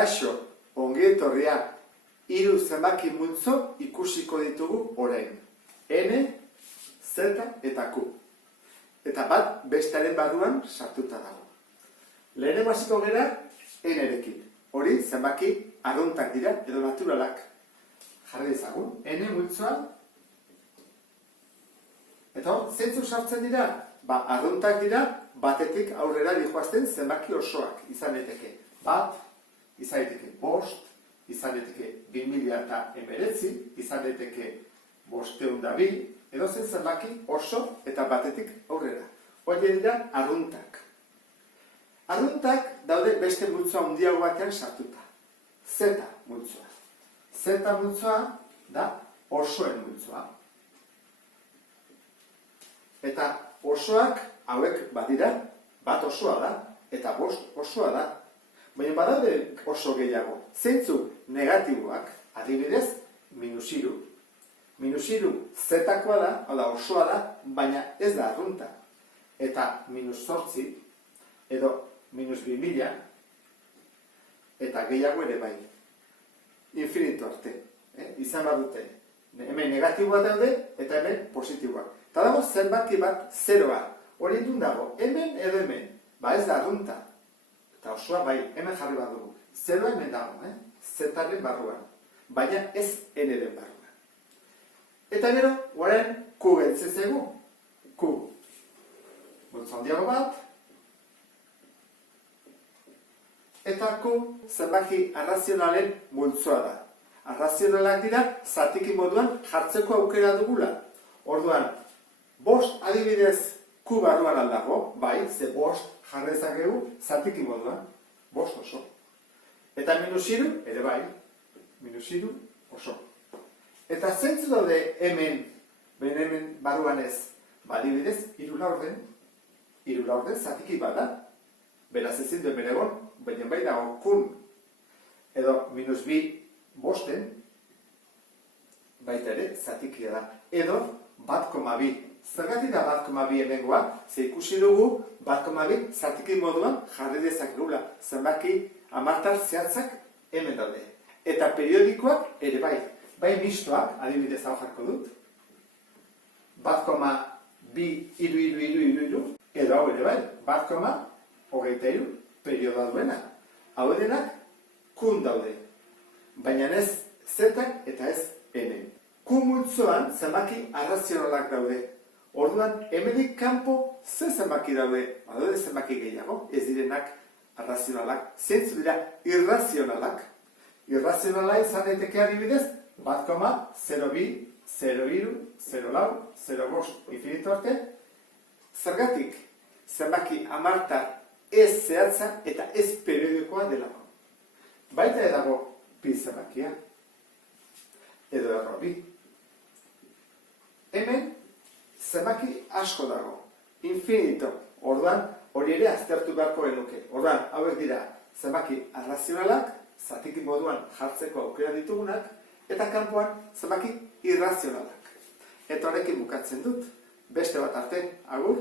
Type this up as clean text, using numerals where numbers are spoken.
Kaixo, ongi etorria, 3 zenbaki multzo ikusiko ditugu orain. N, Z eta Q. Eta bat bestearen barruan sartuta dago. Lehenengo hasiko gera N-rekin. Hori zenbaki arruntak dira edo naturalak. Jarri dezagun, N multzoa. Eta zeintzuk sartzen dira? Arruntak dira batetik aurrera dihoazten zenbaki osoak izan daiteke. Bat, izan daiteke 5, izan daiteke 2019, izan daiteke 502, edo zen zenbaki oso eta batetik aurrera. Hori dira arruntak. Arruntak daude beste multzoa handiago batean sartuta. Z multzoa. Z multzoa da osoen multzoa. Eta osoak hauek badira, bat osoa da, eta 5 osoa da. Baina badaude oso gehiago. Zeintzuk negatiboak, adibidez, -3. -3 zetakoa da, hau da osoa da, baina ez da arrunta. Eta -8, edo -2000, eta gehiago ere bai. Infinito arte. Izan badute. Hemen negatiboa daude, eta hemen positiboak. Eta dago zenbaki bat zeroa. Hori dun dago, hemen edo hemen. Ez da arrunta. Eta osoa bai, hemen jarri bat dugu. Zeroa hemen dago, Z-aren barruan. Baina ez N-ren barruan. Eta gero, orain Q geltzen zaigu. Q. Multzo handiago bat. Eta Q zenbaki arrazionalen multzoa da. Arrazionalak dira, zatiki moduan jartzeko aukera dugula. Orduan, 5 adibidez Q barruan aldago, bai, ze 5 jarri dezakegu zatiki moduan, 5 oso. Eta -3 ere bai, -3 oso. Eta zeintzu daude hemen barruan ez, adibidez, 3 laurden zatiki bat da. Beraz ezin duen bere egon, baina bai dago Q edo -2 5 baita ere zatikia da. Edo 1,2. Zergatik da 1,2 hemengoa? Ze ikusi dugu 1,2 zatiki moduan jarri dezakegula. Zenbaki hamartar zehatzak hemen daude. Eta periodikoak ere bai. Bai mistoak, adibidez hau jarko dut. 1,2 edo hau ere bai. 1,23 periodoa duena. Hau denak Qn daude. Baina ez Z-ak eta ez N. Q multzoan zenbaki arrazionalak daude. Orduan, hemenik kanpo ze zenbaki daude? Badaude zenbaki gehiago, ez direnak arrazionalak. Zeintzu dira irrazionalak. Irrazionala izan daiteke adibidez 1,02, 0,3, 0,4, 0,5 infinito arte. Zergatik, zenbaki hamartar ez zehatza eta ez periodikoa delako. Baita edago pi zenbakia. Edo erro bi. Hemen zenbaki asko dago. Infinito. Orduan, hori ere aztertu beharko genuke. Orduan, hauek dira zenbaki arrazionalak, zatiki moduan jartzeko aukera ditugunak, eta kanpoan zenbaki irrazionalak. Eta horrekin bukatzen dut. Beste bat arte, agur.